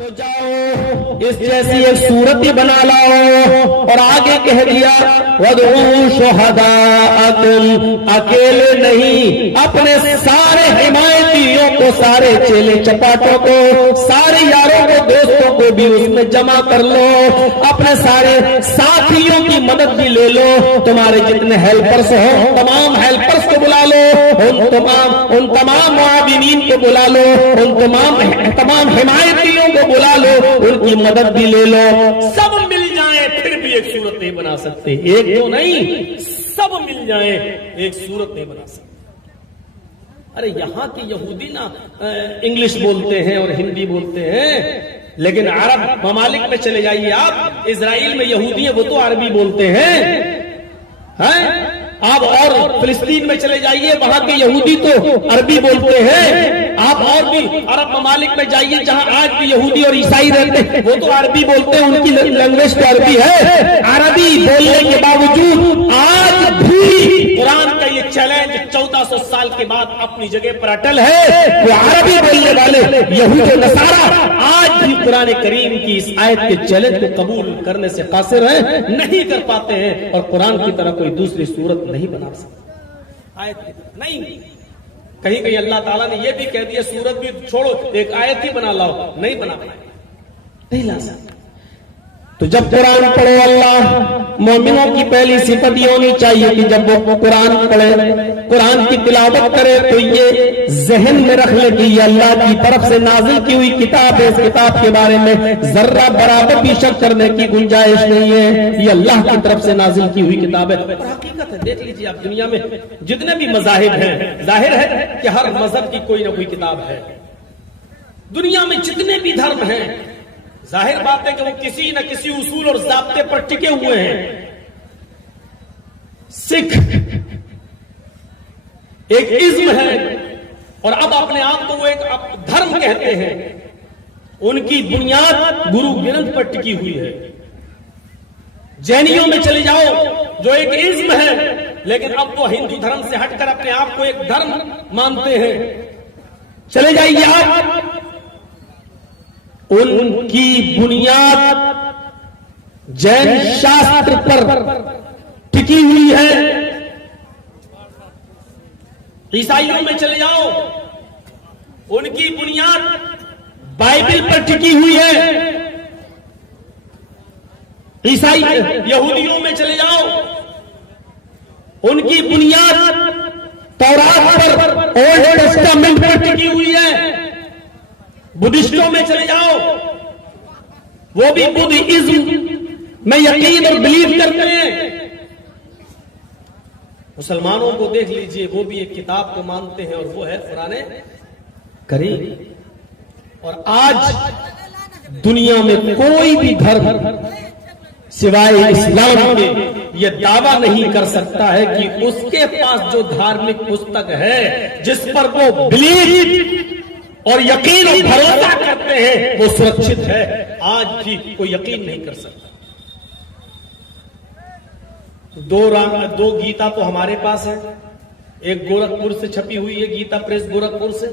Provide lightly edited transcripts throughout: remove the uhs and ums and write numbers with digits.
تو جاؤ اس جیسی ایک صورت ہی بنا لاؤ، اور آگے کہہ دیا وَادْعُوا شُهَدَاءَكُمْ، اکیلے نہیں اپنے سارے حمایتیوں کو، سارے چیلے چپاٹوں کو، سارے یاروں کو، دوستوں کو بھی اس میں جمع کر لو، اپنے سارے ساتھیوں کی مدد بھی لے لو، تمہارے جتنے ہیلپرز ہو تمام ہیلپرز کو بلا لو، ان تمام معاونین کو بلا لو، ان تمام حمایتیوں کو بلا لو، ان کی مدد بھی لے لو، سب مل جائیں پھر بھی ایک صورت نہیں بنا سکتے، ایک تو نہیں سب مل جائیں ایک صورت نہیں بنا سکتے۔ ارے یہاں کے یہودی نا انگلش بولتے ہیں اور ہندی بولتے ہیں، لیکن عرب ممالک میں چلے جائیے آپ، اسرائیل میں یہودی ہیں وہ تو عربی بولتے ہیں، آپ اور فلسطین میں چلے جائیے وہاں کے یہودی تو عربی بولتے ہیں، آپ اور بھی عرب ممالک میں جائیے جہاں آج بھی یہودی اور عیسائی رہتے ہیں وہ تو عربی بولتے ہیں، ان کی لینگویج تو عربی ہے، عربی بولنے کے باوجود آج بھی قرآن کا یہ چیلنج 1400 سال کے بعد اپنی جگہ پر اٹل ہے، وہ عربی بولنے والے یہود و نصارہ آج بھی قرآن کریم کی اس آیت کے چیلنج کو قبول کرنے سے قاصر ہیں، نہیں کر پاتے ہیں، اور قرآن کی طرح کوئی دوسری صورت نہیں بنا سکتے، آیت کی طرح نہیں۔ کہیں کہیں اللہ تعالیٰ نے یہ بھی کہہ دیا سورت بھی چھوڑو ایک آیت ہی بنا لاؤ، نہیں بنا پائے، نہیں لا سکتے۔ تو جب قرآن پڑھو، اللہ مومنوں کی پہلی صفت یہ ہونی چاہیے کہ جب وہ قرآن پڑھے، قرآن کی تلاوت کرے تو یہ ذہن میں رکھ لے کہ یہ اللہ کی طرف سے نازل کی ہوئی کتاب ہے، اس کتاب کے بارے میں ذرہ برابر بھی شک کرنے کی گنجائش نہیں ہے، یہ اللہ کی طرف سے نازل کی ہوئی کتاب ہے۔ اور حقیقت ہے، دیکھ لیجیے آپ دنیا میں جتنے بھی مذاہب ہیں، ظاہر ہے کہ ہر مذہب کی کوئی نہ کوئی کتاب ہے، دنیا میں جتنے بھی دھرم ہیں ظاہر بات ہے کہ وہ کسی نہ کسی اصول اور ضابطے پر ٹکے ہوئے ہیں۔ سکھ ایک ازم ہے اور اب اپنے آپ کو وہ ایک دھرم کہتے ہیں، ان کی بنیاد گرو گرنتھ پر ٹکی ہوئی ہے۔ جینیوں میں چلے جاؤ جو ایک ازم ہے، لیکن اب وہ ہندو دھرم سے ہٹ کر اپنے آپ کو ایک دھرم مانتے ہیں۔ چلے جائیے آپ، ان کی بنیاد جین شاستر پر ٹکی ہوئی ہے۔ عیسائیوں میں چلے جاؤ، ان کی بنیاد بائبل پر ٹکی ہوئی ہے۔ عیسائی یہودیوں میں چلے جاؤ، ان کی بنیاد تورات پر، اولڈ ٹیسٹامنٹ پر ٹکی ہوئی ہے۔ بدھسٹوں میں چلے جاؤ، وہ بھی بدھزم میں یقین اور بلیو کرتے ہیں۔ مسلمانوں کو دیکھ لیجئے، وہ بھی ایک کتاب کو مانتے ہیں اور وہ ہے قرآن کریم۔ اور آج دنیا میں کوئی بھی دھرم سوائے اسلام کے یہ دعویٰ نہیں کر سکتا ہے کہ اس کے پاس جو دھارمک پستک ہے جس پر وہ بلیو اور یقین اور بھروسہ کرتے ہیں وہ سرکشت ہے، آج بھی کوئی یقین نہیں کر سکتا۔ دو گیتا تو ہمارے پاس ہے، ایک گورکھپور سے چھپی ہوئی ہے گیتا پریس گورکھپور سے،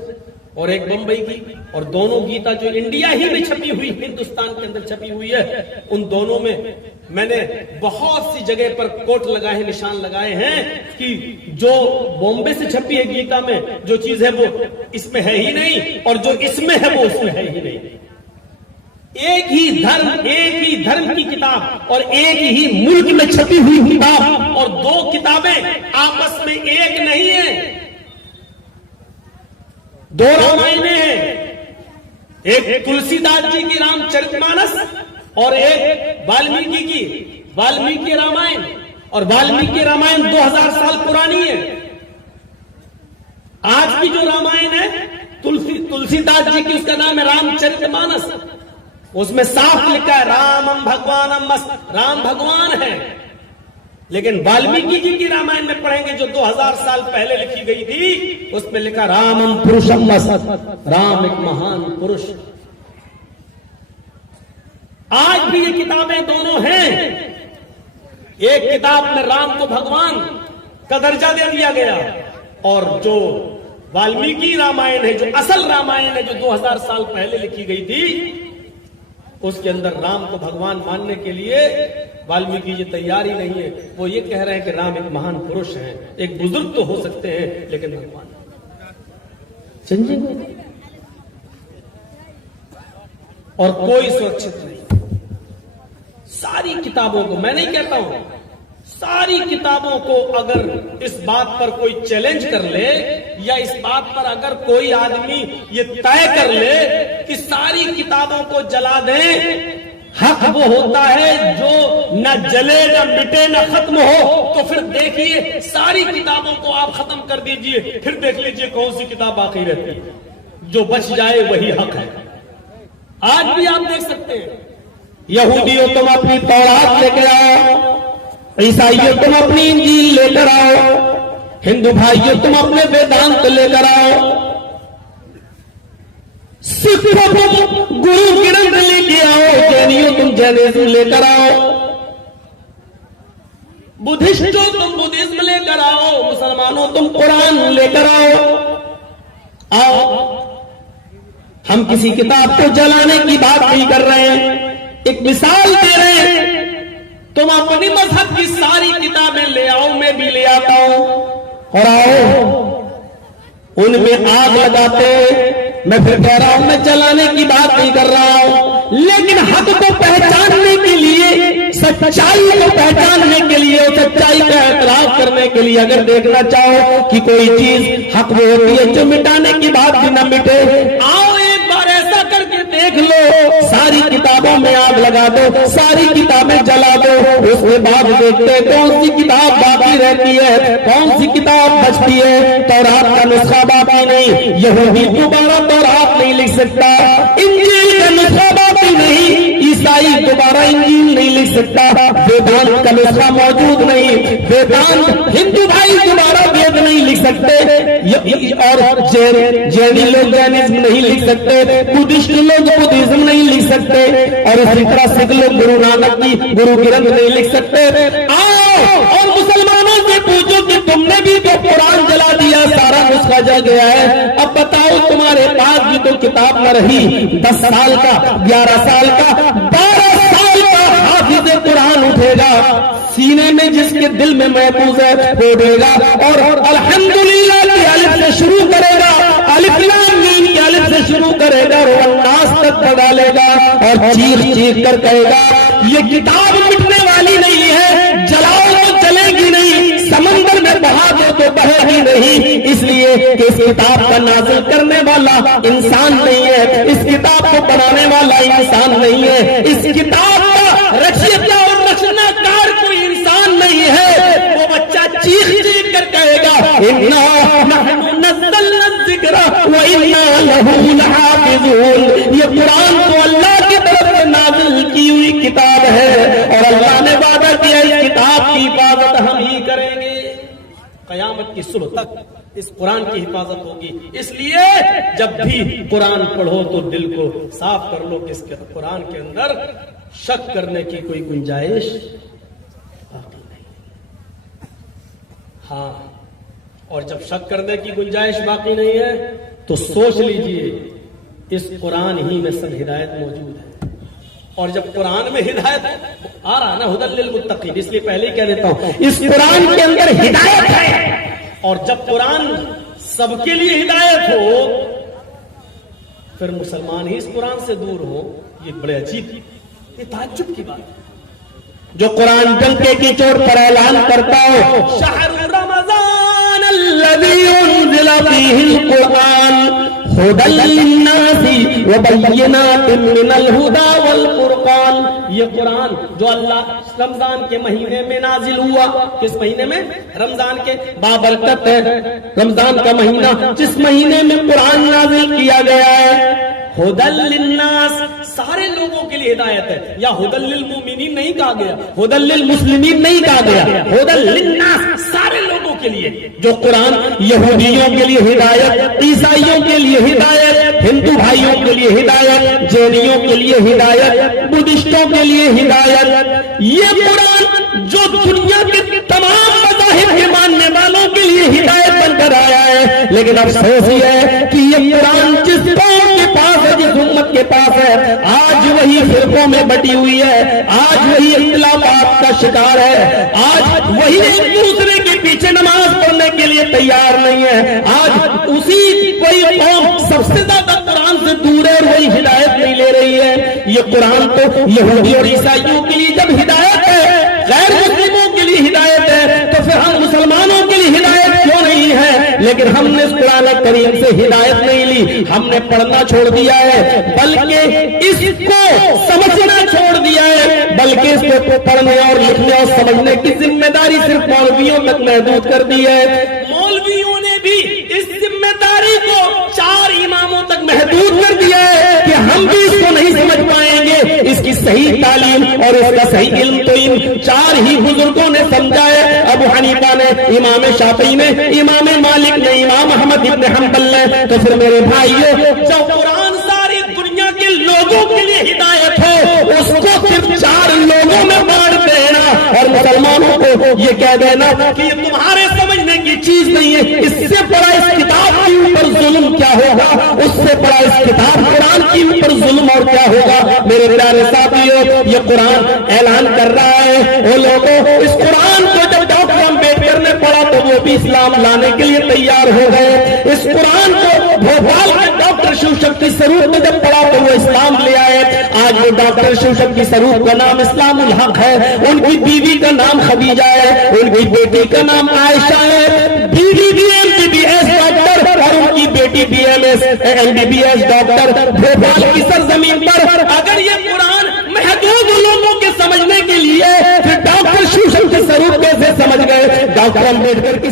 اور ایک بمبئی کی، اور دونوں گیتا جو انڈیا ہی میں چھپی ہوئی، ہندوستان کے اندر چھپی ہوئی ہے، ان دونوں میں نے بہت سی جگہ پر کوٹ لگائے ہیں، نشان لگائے ہیں کہ جو بامبے سے چھپی ہے گیتا میں جو چیز ہے وہ اس میں ہے ہی نہیں، اور جو اس میں ہے وہ اس میں ہے ہی نہیں۔ ایک ہی دھرم کی کتاب اور ایک ہی ملک میں چھپی ہوئی کتاب، اور دو کتابیں آپس میں ایک نہیں ہیں، دو رامائنیں ہیں، ایک تلسی داس جی کی رام چرت مانس اور ایک والمیکی رامائن، اور والمیکی رامائن 2000 سال پرانی ہے۔ آج کی جو رامائن ہے تلسی داس جی کی، اس کا نام ہے رام چرت مانس، اس میں صاف لکھا ہے رامم بھگوانم، رام بھگوان ہے۔ لیکن والمیکی جی کی رامائن میں پڑھیں گے جو 2000 سال پہلے لکھی گئی تھی، اس میں لکھا رامم پروشم، رام ایک مہان پروش۔ آج بھی یہ کتابیں دونوں ہیں، ایک کتاب میں رام کو بھگوان کا درجہ دے دیا گیا، اور جو والمیکی رامائن ہے، جو اصل رامائن ہے جو 2000 سال پہلے لکھی گئی تھی، اس کے اندر رام کو بھگوان ماننے کے لیے والمیکی جی تیار ہی نہیں ہے. وہ یہ کہہ رہے ہیں کہ رام ایک مہان پروش ہیں, ایک بزرگ تو ہو سکتے ہیں لیکن بھگوان اور کوئی سرکشت نہیں. ساری کتابوں کو, میں نہیں کہتا ہوں, ساری کتابوں کو اگر اس بات پر کوئی چیلنج کر لے یا اس بات پر اگر کوئی آدمی یہ طے کر لے کہ ساری کتابوں کو جلا دیں, حق وہ ہوتا ہے جو نہ جلے نہ مٹے نہ ختم ہو. تو پھر دیکھیے ساری کتابوں کو آپ ختم کر دیجئے, پھر دیکھ لیجئے کون سی کتاب باقی رہتی ہے. جو بچ جائے وہی حق ہے. آج بھی آپ دیکھ سکتے ہیں, یہودیوں تم اپنی تورات لے کر آؤ, عیسائیوں تم اپنی انجیل لے کر آؤ, ہندو بھائیوں تم اپنے ویدانت لے کر آؤ, سکھوں تم گرو گرنتھ لے کے آؤ, جینیوں تم جینیزم لے کر آؤ, بدھسٹوں تم بدھزم لے کر آؤ, مسلمانوں تم قرآن لے کر آؤ. ہم کسی کتاب کو جلانے کی بات نہیں کر رہے ہیں, ایک مثال دے رہے ہیں. تم اپنی مذہب کی ساری کتابیں لے آؤ, میں بھی لے آتا ہوں, اور آؤ ان میں آگ لگاتے. میں پھر کہہ رہا ہوں میں جلانے کی بات نہیں کر رہا ہوں, لیکن حق کو پہچاننے کے لیے, سچائی کو پہچاننے کے لیے, سچائی کا اعتراف کرنے کے لیے اگر دیکھنا چاہو کہ کوئی چیز حق وہ ہوتی ہے جو مٹانے کی بات بھی نہ مٹے, آؤ ایک بار ایسا کر کے دیکھ لو, ساری کتابوں میں آگ لگا دو, ساری کتابیں جلا دو, اس کے بعد دیکھتے کون سی کتاب باقی رہتی ہے, کون سی کتاب بچتی ہے. تورات کا نسخہ باقی نہیں, یہودی دوبارہ تورات نہیں لکھ سکتا, انجیل کا نسخہ باقی نہیں, عیسائی دوبارہ انجیل نہیں لکھ سکتا, ویدانت کا نسخہ موجود نہیں, ویدانت ہندو بھائی دوبارہ وید نہیں لکھ سکتے, اور جینی لوگ جینزم نہیں لکھ سکتے, بدھسٹ لوگ بدھزم نہیں لکھ سکتے, اور اسی طرح سکھ لوگ گرو نانک کی گرو گرنتھ نہیں لکھ سکتے. آؤ اور مسلمانوں سے پوچھو کہ تم نے بھی تو قرآن جلا دیا, سارا نسخہ جل گیا ہے, اب بتاؤ تمہارے پاس بھی تو کتاب نہ رہی. 10 سال کا, 11 سال کا, 12 سال کا حافظ قرآن اٹھے گا, سینے میں جس کے دل میں محفوظ ہے وہ دے گا, اور الحمدللہ کی الف سے شروع کرے گا, الف لام میم کی الف سے شروع کرے گا, اور الناس تک پڑھا لے گا, اور چیخ چیخ کر کہے گا یہ کتاب مٹنے والی نہیں ہے, جلاؤ تو چلے گی نہیں, سمندر میں بہا دو تو بہے گی نہیں, اس لیے کہ اس کتاب کا نازل کرنے والا انسان نہیں ہے, اس کتاب کو بنانے والا انسان نہیں ہے, اس کتاب کا رچیتا اور رچنا کار کوئی انسان نہیں ہے. وہ بچہ چیخ چیخ کر کہے گا اِنَّا نَحْنُ نَزَّلْنَا الذِّكْرَ وَإِنَّا لَهُ لَحَافِظُونَ. یہ قرآن تو اللہ کی طرف سے نازل کی ہوئی کتاب ہے, اور اللہ نے وعدہ کیا اس کتاب کی حفاظت ہم ہی کریں گے. قیامت کی صبح تک اس قرآن کی حفاظت ہوگی. اس لیے جب بھی قرآن پڑھو تو دل کو صاف کر لو کہ اس قرآن کے اندر شک کرنے کی کوئی گنجائش باقی نہیں. ہاں, اور جب شک کرنے کی گنجائش باقی نہیں ہے تو سوچ لیجئے اس قرآن ہی میں سب ہدایت موجود ہے. اور جب قرآن میں ہدایت آ رہا نا ہدی للمتقین, اس لیے پہلے ہی کہہ دیتا ہوں اس قرآن کے اندر ہدایت ہے, اور جب قرآن سب کے لیے ہدایت ہو پھر مسلمان ہی اس قرآن سے دور ہو, یہ بڑے عجیب, یہ تعجب کی بات ہے. جو قرآن ڈنکے کی چوٹ پر اعلان کرتا ہو شہر رمضان الذی انزل فیہ القرآن ہدی للناس وبینات من الہدی والفرقان, یہ قرآن جو اللہ رمضان کے مہینے میں نازل ہوا, کس مہینے میں؟ رمضان کے, بابرکت ہے رمضان کا مہینہ, جس مہینے میں قرآن نازل کیا گیا ہے. ہدی للناس, سارے لوگوں کے لیے ہدایت ہے, یا ہدی للمؤمنین نہیں کہا گیا, ہدی للمسلمین نہیں کہا گیا, ہدی للناس سارے لوگوں کے لیے. جو قرآن یہودیوں کے لیے ہدایت, عیسائیوں کے لیے ہدایت, ہندو بھائیوں کے لیے ہدایت, جینیوں کے لیے ہدایت, بدھسٹوں کے لیے ہدایت, یہ قرآن جو دنیا کے تمام مذاہب کے ماننے والوں کے لیے ہدایت بن کر آیا ہے. لیکن افسوس یہ ہے کہ یہ قرآن جس قوم کے پاس ہے, جس امت کے پاس ہے، آج وہی فرقوں میں بٹی ہوئی ہے، آج وہی اختلافات کا شکار ہے، آج وہی ایک دوسرے کے پیچھے نماز پڑھنے کے لیے تیار نہیں ہے، آج اسی کوئی قوم سب سے زیادہ قرآن سے دور ہے اور وہی ہدایت نہیں لے رہی ہے۔ یہ قرآن تو یہودی اور عیسائیوں کے لیے جب ہدایت ہے، غیر مسلموں کے لیے ہدایت ہے، تو پھر ہم مسلمانوں کے لیے ہدایت کیوں نہیں ہے؟ لیکن ہم نے اس قرآن کریم سے ہدایت نہیں لی، ہم نے پڑھنا چھوڑ دیا ہے، بلکہ اس کو سمجھنا چھوڑ دیا ہے، بلکہ اس کو پڑھنے اور لکھنے اور سمجھنے کی ذمہ داری صرف مولویوں تک محدود کر دی ہے۔ مولویوں نے بھی اس ذمہ داری کو 4 اماموں تک محدود کر دیا ہے کہ ہم بھی اس کو نہیں سمجھ پائیں گے، اس کی صحیح تعلیم اور اس کا صحیح علم تو ان 4 ہی بزرگوں نے سمجھا ہے، ابو حنیفہ نے، امام شافعی نے، امام مالک نے، امام احمد ابن حنبل نے۔ تو پھر میرے بھائیو، جو قرآن ساری دنیا کے لوگوں کے لیے ہدایت ہو، اس کو صرف 4 لوگوں میں بانٹ دینا اور مسلمانوں کو یہ کہہ دینا کہ یہ تمہارے سمجھنے کی چیز نہیں ہے، اس سے بڑا اس کتاب کے اوپر ظلم کیا ہوگا، اس سے بڑا اس کتاب قرآن کے اوپر ظلم اور کیا ہوگا۔ میرے پیارے ساتھیو، یہ قرآن اعلان کر رہا ہے، وہ لوگوں اس قرآن کو جب ڈاکٹر امبیڈکر نے پڑھا تو وہ بھی اسلام لانے کے لیے تیار ہو گئے، اس قرآن کو بھوپال کے ڈاکٹر شیو شکتی سروپ نے جب پڑھا تو وہ اسلام لے آئے۔ آج وہ ڈاکٹر شیو شکتی سروپ کا نام اسلام الحق ہے، ان کی بیوی کا نام خدیجہ ہے، ان کی بیٹی کا نام عائشہ ہے، بیوی بھی MBBS ڈاکٹر اور ان کی بیٹی BMS MBBS ڈاکٹر۔ بھوپال کی سرزمین پر اگر یہ قرآن محدود لوگوں کے سمجھنے کے لیے پھر ڈاکٹر شیو شکتی سروپ کیسے سمجھ گئے، ڈاکٹر امبیڈکر کی